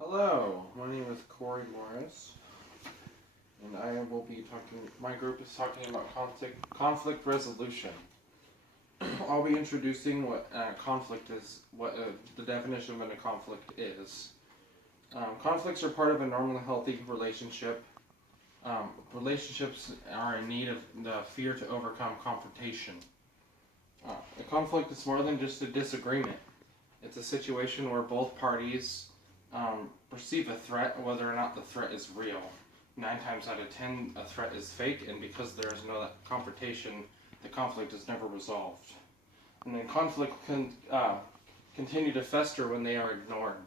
Hello, my name is Cory Morris, and my group is talking about conflict resolution. I'll be introducing what conflict is, the definition of a conflict is. Conflicts are part of a normal, healthy relationship. Relationships are in need of the fear to overcome confrontation. A conflict is more than just a disagreement. It's a situation where both parties perceive a threat, whether or not the threat is real. 9 times out of 10, a threat is fake, and because there is no confrontation, the conflict is never resolved. And then conflict can continue to fester when they are ignored.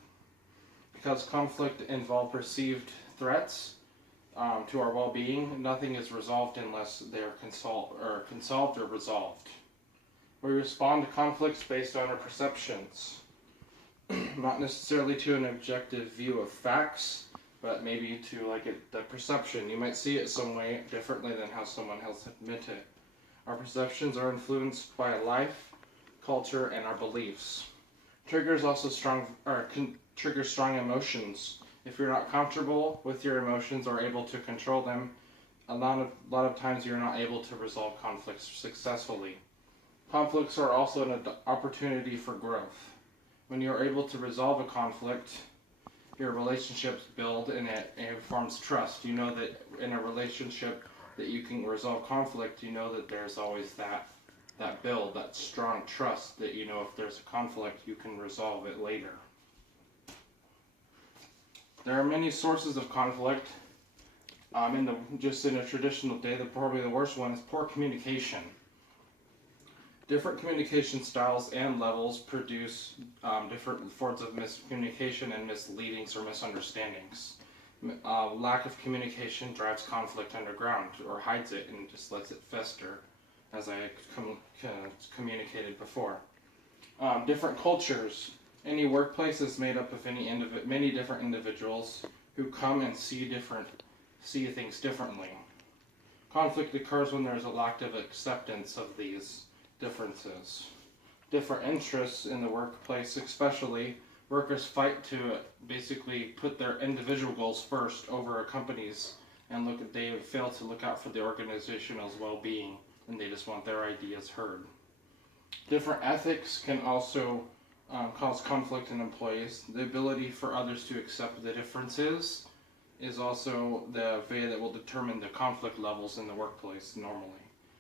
Because conflict involves perceived threats to our well-being, nothing is resolved unless they are consolved or resolved. We respond to conflicts based on our perceptions. Not necessarily to an objective view of facts, but maybe to the perception. You might see it some way differently than how someone else admit it. Our perceptions are influenced by life, culture, and our beliefs. Triggers also can trigger strong emotions. If you're not comfortable with your emotions or able to control them, a lot of times you're not able to resolve conflicts successfully. Conflicts are also an opportunity for growth. When you're able to resolve a conflict, your relationships build and it forms trust. You know that in a relationship that you can resolve conflict, you know that there's always that build, that strong trust that you know if there's a conflict, you can resolve it later. There are many sources of conflict. In a traditional day, probably the worst one is poor communication. Different communication styles and levels produce different forms of miscommunication and misleadings or misunderstandings. Lack of communication drives conflict underground or hides it and just lets it fester, as I communicated before. Different cultures. Any workplace is made up of many different individuals who come and see things differently. Conflict occurs when there is a lack of acceptance of these differences. Different interests in the workplace, especially workers fight to basically put their individual goals first over a company's, and they fail to look out for the organizational well-being, and they just want their ideas heard. Different ethics can also cause conflict in employees. The ability for others to accept the differences is also the way that will determine the conflict levels in the workplace normally.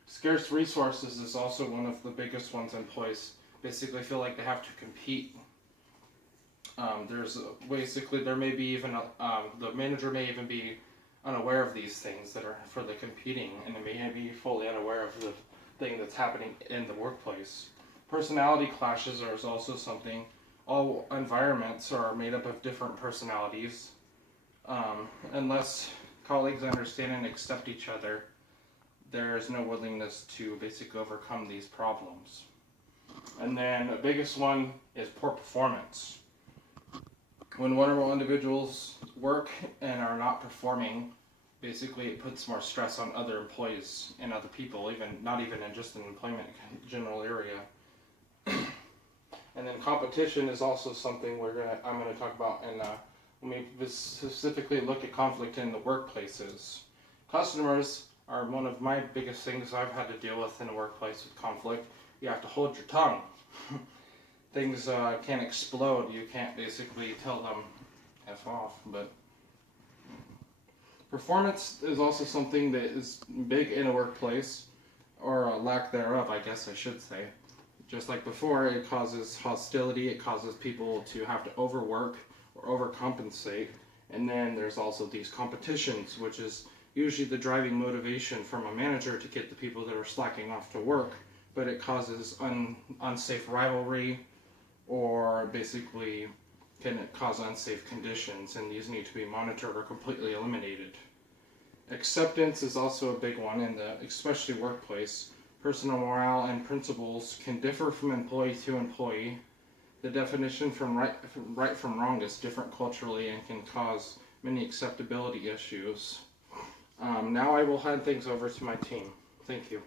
Scarce resources is also one of the biggest ones employees basically feel like they have to compete. There may be even the manager may even be unaware of these things that are for the competing, and they may be fully unaware of the thing that's happening in the workplace. Personality clashes are also something. All environments are made up of different personalities. Unless colleagues understand and accept each other, there is no willingness to basically overcome these problems. And then the biggest one is poor performance. When vulnerable individuals work and are not performing, basically it puts more stress on other employees and other people, not even in just an employment general area. And then competition is also something I'm going to talk about, and when we specifically look at conflict in the workplaces. Customers are one of my biggest things I've had to deal with in a workplace with conflict. You have to hold your tongue. Things can explode. You can't basically tell them F off. But performance is also something that is big in a workplace, or a lack thereof, I guess I should say. Just like before, it causes hostility. It causes people to have to overwork or overcompensate. And then there's also these competitions, which is usually the driving motivation from a manager to get the people that are slacking off to work, but it causes unsafe rivalry, or basically can cause unsafe conditions, and these need to be monitored or completely eliminated. Acceptance is also a big one in the especially workplace. Personal morale and principles can differ from employee to employee. The definition from right from wrong is different culturally and can cause many acceptability issues. Now I will hand things over to my team. Thank you.